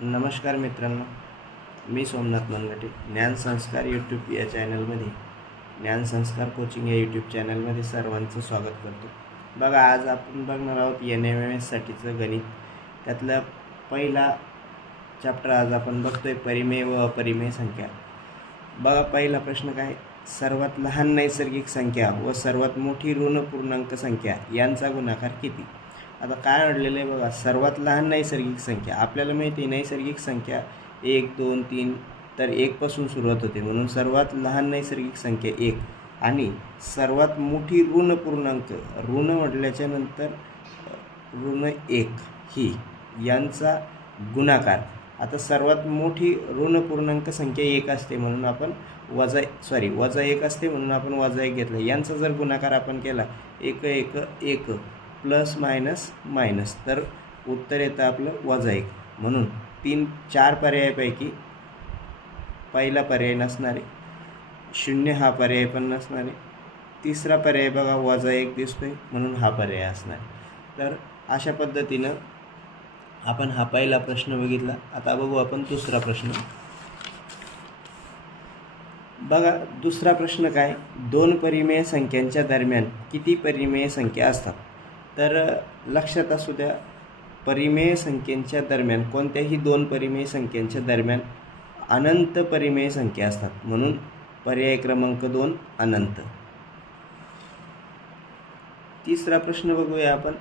नमस्कार मित्रांनो, मी सोमनाथ मनगटे. ज्ञानसंस्कार यूट्यूब या चॅनलमध्ये ज्ञानसंस्कार कोचिंग या यूट्यूब चॅनलमध्ये सर्वांचं स्वागत करतो. बघा, आज आपण बघणार आहोत NMMSसाठीचं गणित. त्यातला पहिला चॅप्टर आज आपण बघतोय, परिमेय व अपरिमेय संख्या. बघा, पहिला प्रश्न काय, सर्वात लहान नैसर्गिक संख्या व सर्वात मोठी ऋण पूर्णांक संख्या यांचा गुणाकार किती. आता काय म्हटलेलं आहे बघा, सर्वात लहान नैसर्गिक संख्या. आपल्याला माहिती आहे नैसर्गिक संख्या 1, 2, 3 तर 1 पासून सुरुवात होते, म्हणून सर्वात लहान नैसर्गिक संख्या 1 आणि सर्वात मोठी ऋण पूर्णांक, ऋण म्हटल्याच्या नंतर ऋण 1 ही यांचा गुणाकार. आता सर्वात मोठी ऋण पूर्णांक संख्या 1 असते म्हणून आपण वजा 1 असते म्हणून आपण वजा 1 घेतलं. यांचा जर गुणाकार आपण केला 1 1 1 प्लस मायनस मायनस तर उत्तर येतं आपलं वजा 1. म्हणून 4 पर्यायापैकी पहिला पर्याय नसणारे, 0 हा पर्याय पण नसणारे, तिसरा पर्याय बघा वजा 1 दिसतोय म्हणून हा पर्याय असणार. तर अशा पद्धतीनं आपण हा पहिला प्रश्न बघितला. आता बघू आपण दुसरा प्रश्न. बघा, दुसरा प्रश्न काय, 2 परिमेय संख्यांच्या दरम्यान किती परिमेय संख्या असतात. तर लक्षात असू द्या, परिमेय संख्यांच्या दरम्यान कोणत्याही 2 परिमेय संख्यांच्या दरम्यान अनंत परिमेय संख्या असतात, म्हणून पर्याय क्रमांक 2 अनंत. तिसरा प्रश्न बघूया आपण,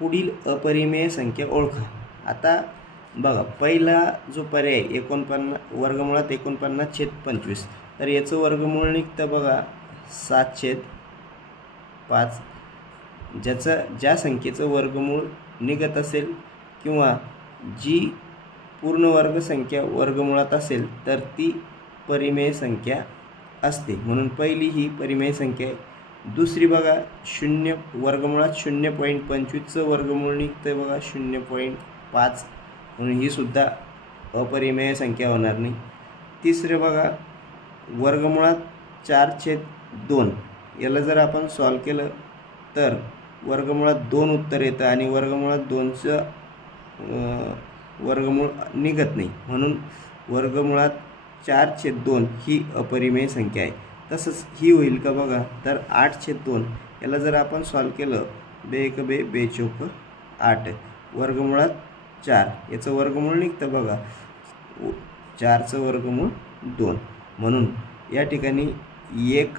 पुढील अपरिमेय संख्या ओळखा. आता बघा, पहिला जो पर्याय 49 वर्गमुळात 49/25 तर याचं वर्गमूळ निघतं बघा 7/5. ज्या संख्येचं वर्गमूळ निघत असेल किंवा जी पूर्ण वर्ग संख्या वर्गमुळात असेल तर ती परिमेय संख्या असते, म्हणून पहिली ही परिमेय संख्या आहे. दुसरी बघा, 0 वर्गमुळात 0.25चं वर्गमूळ निघतं बघा 0.5 म्हणून ही सुद्धा अपरिमेय संख्या होणार नाही. तिसरे बघा, वर्गमुळात 4/2 याला जर आपण सॉल्व केलं तर वर्गमुळात 2 उत्तर येतं आणि वर्गमुळात 2चं वर्गमूळ निघत नाही, म्हणून वर्गमुळात 4/2 ही अपरिमेय संख्या आहे. तसंच ही होईल का बघा, तर 8/2 याला जर आपण सॉल्व केलं 2 1 2 2 4 8 वर्गमुळात 4 याचं वर्गमूळ निघतं बघा 4चं वर्गमूळ 2, म्हणून या ठिकाणी 1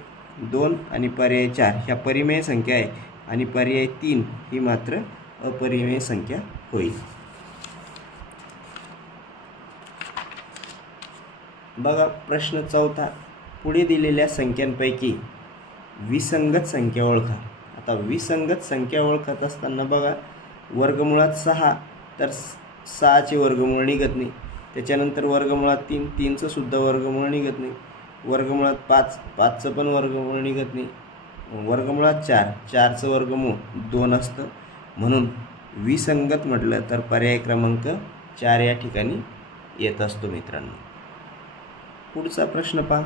2 आणि पर्याय 4 ह्या परिमेय संख्या आहे आणि पर्याय 3 ही मात्र अपरिमेय संख्या होईल. बघा, प्रश्न चौथा, पुढे दिलेल्या संख्यांपैकी विसंगत संख्या ओळखा. आता विसंगत संख्या ओळखत असताना बघा, वर्गमुळात 6 तर 6चे वर्गमूळ निघत नाही. त्याच्यानंतर वर्गमुळात 3 3चं सुद्धा वर्गमूळ निघत नाही. वर्गमुळात 5 5चं पण वर्गमूळ निघत नाही. वर्गमुळात 4 4चं वर्गमूळ 2 असतं, म्हणून विसंगत म्हटलं तर पर्याय क्रमांक 4 या ठिकाणी येत असतो मित्रांनो. पुढचा प्रश्न पहा,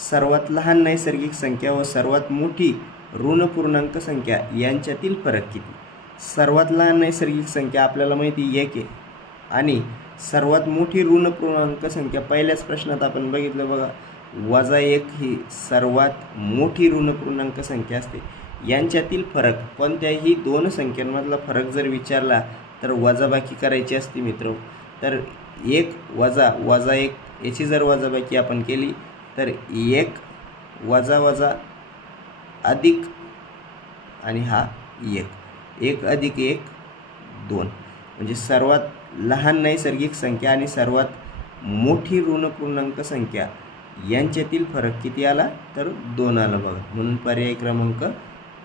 सर्वात लहान नैसर्गिक संख्या व सर्वात मोठी ऋण पूर्णांक संख्या यांच्यातील फरक किती. सर्वात लहान नैसर्गिक संख्या आपल्याला माहिती 1 आहे आणि सर्वात मोठी ऋण पूर्णांक संख्या पहिल्याच प्रश्नात आपण बघितलं बघा, वजा 1 ही सर्वात मोठी ऋण पूर्णांक संख्या असते. यांच्यातील फरक, कोणत्याही 2 संख्यांमधला फरक जर विचारला तर वजाबाकी करायची असते मित्र. तर 1 वजा 1 याची जर वजाबाकी आपण केली तर 1 वजा वजा अधिक आणि हा 1 अधिक 1 2, म्हणजे सर्वात लहान नैसर्गिक संख्या आणि सर्वात मोठी ऋण पूर्णांक संख्या यांच्यातील फरक किती आला तर 2 आला बघा, म्हणून पर्याय क्रमांक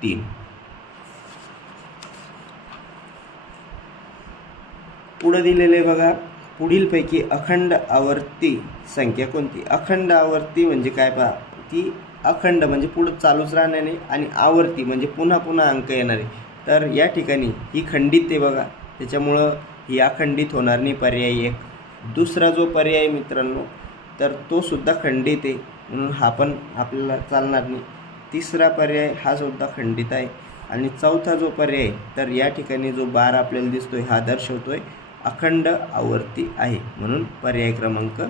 3. पुढे दिलेले बघा, पुढीलपैकी अखंड आवर्ती संख्या कोणती. अखंड आवर्ती म्हणजे काय पहा, ती अखंड म्हणजे पुढं चालूच राहणार नाही आणि आवर्ती म्हणजे पुन्हा पुन्हा अंक येणारे. तर या ठिकाणी ही खंडित आहे बघा, त्याच्यामुळं ही अखंडित होणार नाही, पर्याय 1. दुसरा जो पर्याय मित्रांनो तर तो सुद्धा खंडित आहे म्हणून हा पण आपल्याला चालणार नाही. तिसरा पर्याय हा सुद्धा खंडित आहे आणि चौथा जो पर्याय तर या ठिकाणी जो बार आपल्याला दिसतोय हा दर्शवतोय अखंड आवर्ती आहे, म्हणून पर्याय क्रमांक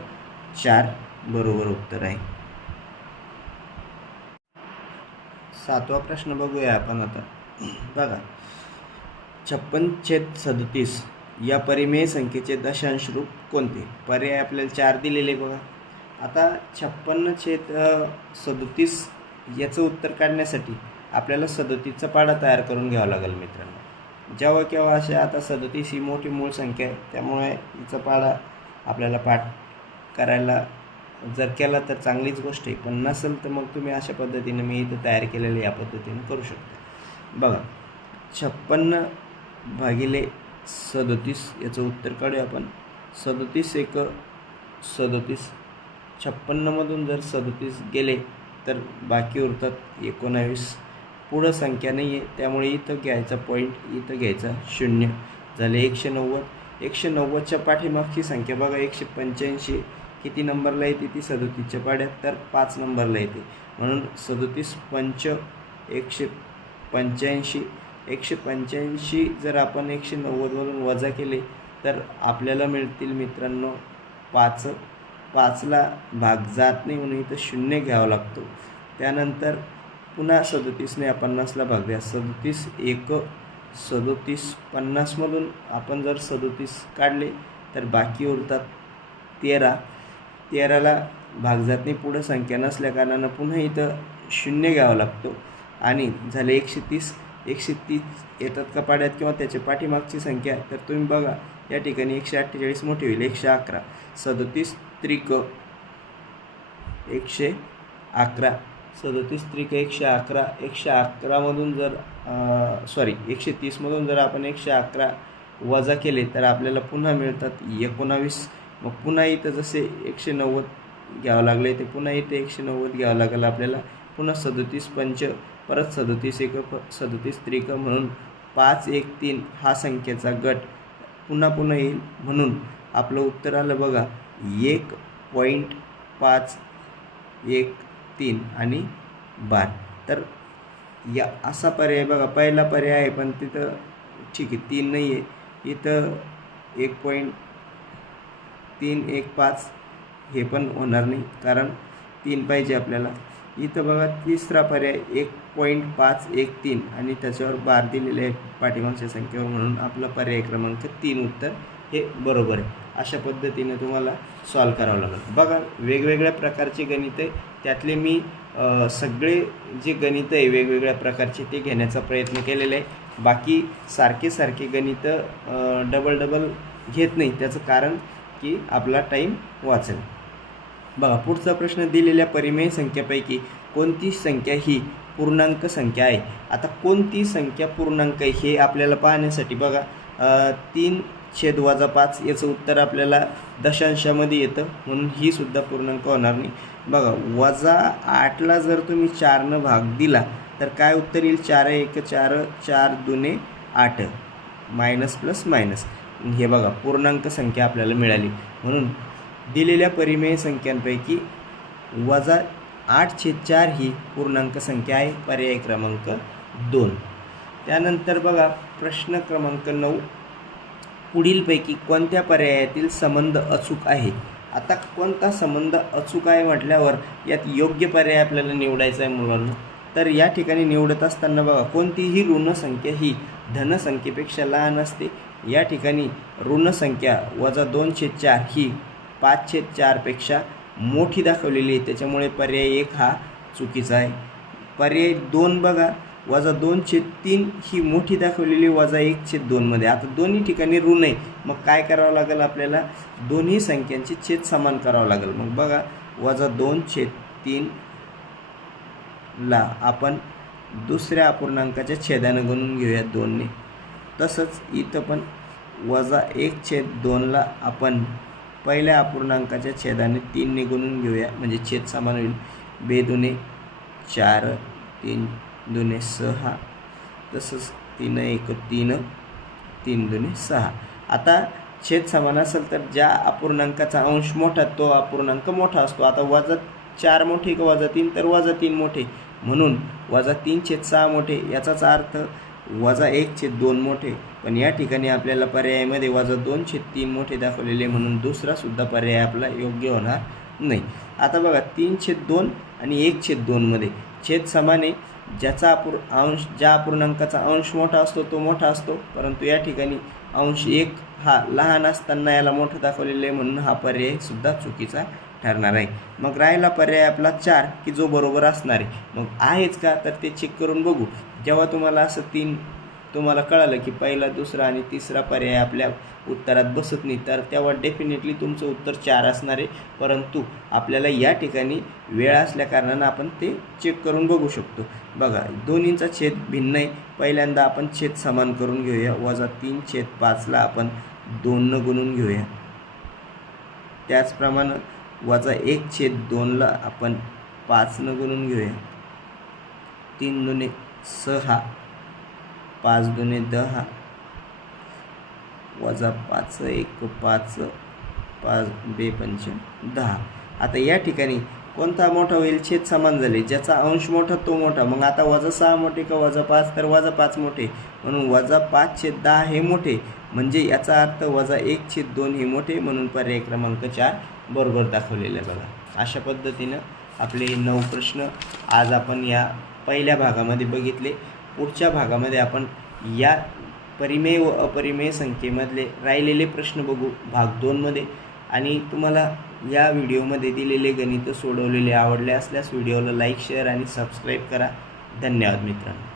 4 बरोबर उत्तर आहे. 7वा प्रश्न बघूया आपण आता. बघा, 56/37 या परिमेय संख्येचे दशांश रूप कोणते? पर्याय आपल्याला 4 दिलेले बघा. आता 56/37 याचं उत्तर काढण्यासाठी आपल्याला 37चा पाढा तयार करून घ्यावा लागेल मित्रांनो. जेव्हा केव्हा अशा, आता 37 ही मोठी मूळ संख्या आहे, त्यामुळे हिचा पाढा आपल्याला पाठ करायला जर केला तर चांगलीच गोष्ट आहे, पण नसेल तर मग तुम्ही अशा पद्धतीने मी इथं तयार केलेलं या पद्धतीने करू शकता. बघा, 56/37 याचं उत्तर काढूया आपण. 37 एक 37, 56मधून जर 37 गेले तर बाकी उरतात 19. पुढं संख्या नाही आहे, त्यामुळे इथं घ्यायचा पॉईंट, इथं घ्यायचा 0, झाले 190. 190च्या पाठीमागची संख्या बघा 185 किती नंबरला येते? ती 37च्या पाड्यात तर 5 नंबरला येते, म्हणून 37 पंच 185. 185 जर आपण 190मधून वजा केले तर आपल्याला मिळतील मित्रांनो 5. 5ला भाग जात नाही म्हणून इथं 0 घ्यावा लागतो. त्यानंतर पुन्हा 37ने 50ला भाग द्या. 37 एक 37, 50मधून आपण जर 37 काढले तर बाकी उरतात 13. 13ला भाग जात नाही, पुढं संख्या नसल्या कारणानं पुन्हा इथं 0 घ्यावा लागतो आणि झाले 130. 130 येतात का पाड्यात किंवा त्याच्या पाठीमागची संख्या? तर तुम्ही बघा या ठिकाणी 148 मोठी होईल, 111. 37 त्रिक 111, 37 त्रिक 111. 111मधून जर 130मधून जर आपण 111 वजा केले तर आपल्याला पुन्हा मिळतात 19. मग पुन्हा इथं जसे 190 घ्यावं लागले ते पुन्हा इथे 190 घ्यावं लागेल आपल्याला. पुन्हा 37 पंच, परत 37 एक 37 त्रिक, म्हणून 5 1 3 हा संख्येचा गट पुन्हा येईल, म्हणून आपलं उत्तर आलं बघा 1.513 आणि 12. तर या असा पर्याय बघा, पहिला पर्याय आहे पण तिथं ठीक आहे 3 नाही आहे, इथं 1.315 हे पण होणार नाही कारण 3 पाहिजे आपल्याला. इथं बघा तिसरा पर्याय 1.513 आणि त्याच्यावर बार दिलेले आहे पाठीमागच्या संख्येवर, म्हणून आपला पर्याय क्रमांक 3 उत्तर हे बरोबर आहे. अशा पद्धतीने तुम्हाला सॉल्व करावं लागेल. बघा, वेगवेगळ्या प्रकारचे गणित आहे, त्यातले मी सगळे जे गणित आहे वेगवेगळ्या प्रकारचे ते घेण्याचा प्रयत्न केलेला आहे. बाकी सारखे गणितं डबल घेत नाही, त्याचं कारण की आपला टाईम वाचेल. बघा, पुढचा प्रश्न, दिलेल्या परिमेय संख्येपैकी कोणती संख्या ही पूर्णांक संख्या आहे? आता कोणती संख्या पूर्णांक आहे हे आपल्याला पाहण्यासाठी बघा 3/5 याचं उत्तर आपल्याला दशांशामध्ये येतं, म्हणून ही सुद्धा पूर्णांक होणार नाही. बघा, -8ला जर तुम्ही 4ने भाग दिला तर काय उत्तर येईल? 4 1 4, 4 2 8, मायनस प्लस मायनस. हे बघा पूर्णांक संख्या आपल्याला मिळाली, म्हणून दिलेल्या परिमेय संख्यांपैकी -8/4 ही पूर्णांक संख्या आहे, पर्याय क्रमांक 2. त्यानंतर बघा प्रश्न क्रमांक 9, पुढीलपैकी कोणत्या पर्यायातील संबंध अचूक आहे? आता कोणता संबंध अचूक आहे म्हटल्यावर यात योग्य पर्याय आपल्याला निवडायचा आहे मुलांना. तर या ठिकाणी निवडत असताना बघा, कोणतीही ऋण संख्या ही धन संख्येपेक्षा लहान असते. या ठिकाणी ऋण संख्या -2/4 ही 5/4 पेक्षा मोठी दाखवलेली आहे, त्याच्यामुळे पर्याय 1 हा चुकीचा आहे. पर्याय 2 बघा, -2/3 ही मोठी दाखवलेली -1/2 मध्ये. आता दोन्ही ठिकाणी ऋण आहे, मग काय करावं लागेल आपल्याला? दोन्ही संख्यांचे छेद समान करावं लागेल. मग बघा -2/3 ला आपण दुसऱ्या अपूर्णांकाच्या छेदानं गुणून घेऊया 2ने. तसंच इथं पण -1/2 ला आपण पहिल्या अपूर्णांकाच्या छेदाने 3ने गुणून घेऊया, म्हणजे छेद समान होईल. 2 2 4, 3 2 6, तसंच 3 1 3, 3 2 6. आता छेद समान असेल तर ज्या अपूर्णांकाचा अंश मोठा तो अपूर्णांक मोठा असतो. आता -4 मोठे का -3? तर -3 मोठे, म्हणून -3/6 मोठे. याचाच अर्थ -1/2 मोठे, पण या ठिकाणी आपल्याला पर्यायामध्ये -2/3 मोठे दाखवलेले, म्हणून दुसरासुद्धा पर्याय आपला योग्य होणार नाही. आता बघा 3/2 आणि 1/2 मध्ये छेद समान आहे. ज्या अपूर्णांकाचा अंश मोठा असतो तो मोठा असतो, परंतु या ठिकाणी अंश 1 हा लहान असताना याला मोठं दाखवलेलं आहे, म्हणून हा पर्याय सुद्धा चुकीचा ठरणार आहे. मग राहिला पर्याय आपला 4 की जो बरोबर असणार आहे. मग आहेच का तर ते चेक करून बघू. जेव्हा तुम्हाला असं तुम्हाला कळालं की पहिला, दुसरा आणि तिसरा पर्याय आपल्या उत्तरात बसत नाही, तर तेव्हा डेफिनेटली तुमचं उत्तर 4 असणार आहे. परंतु आपल्याला या ठिकाणी वेळ असल्याकारणानं आपण ते चेक करून बघू शकतो. बघा दोन्हींचा छेद भिन्न आहे. पहिल्यांदा आपण छेद समान करून घेऊया. -3/5 आपण 2 गुणून घेऊया. त्याचप्रमाणे -1/2 आपण 5 गुणून घेऊया. 3 दुणे 6, 5 दुणे 10, -5 1 5, 5 2 5 10. आता या ठिकाणी कोणता मोठा होईल? छेद समान झाले, ज्याचा अंश मोठा तो मोठा. मग आता -6 मोठे का -5? तर -5 मोठे, म्हणून -5/10 हे मोठे, म्हणजे याचा अर्थ -1/2 हे मोठे, म्हणून पर्याय क्रमांक 4 बरोबर दाखवलेलं आहे. बघा अशा पद्धतीनं आपले 9 प्रश्न आज आपण या पहिल्या भागामध्ये बघितले. पुढच्या भागामध्ये आपण या परिमेय व अपरिमेय संख्येमधले राहिलेले प्रश्न बघू भाग 2 मध्ये. आणि तुम्हाला या व्हिडिओमध्ये दिलेले गणित सोडवलेले आवडले असल्यास व्हिडिओला लाईक, शेअर आणि सबस्क्राईब करा. धन्यवाद मित्रांनो.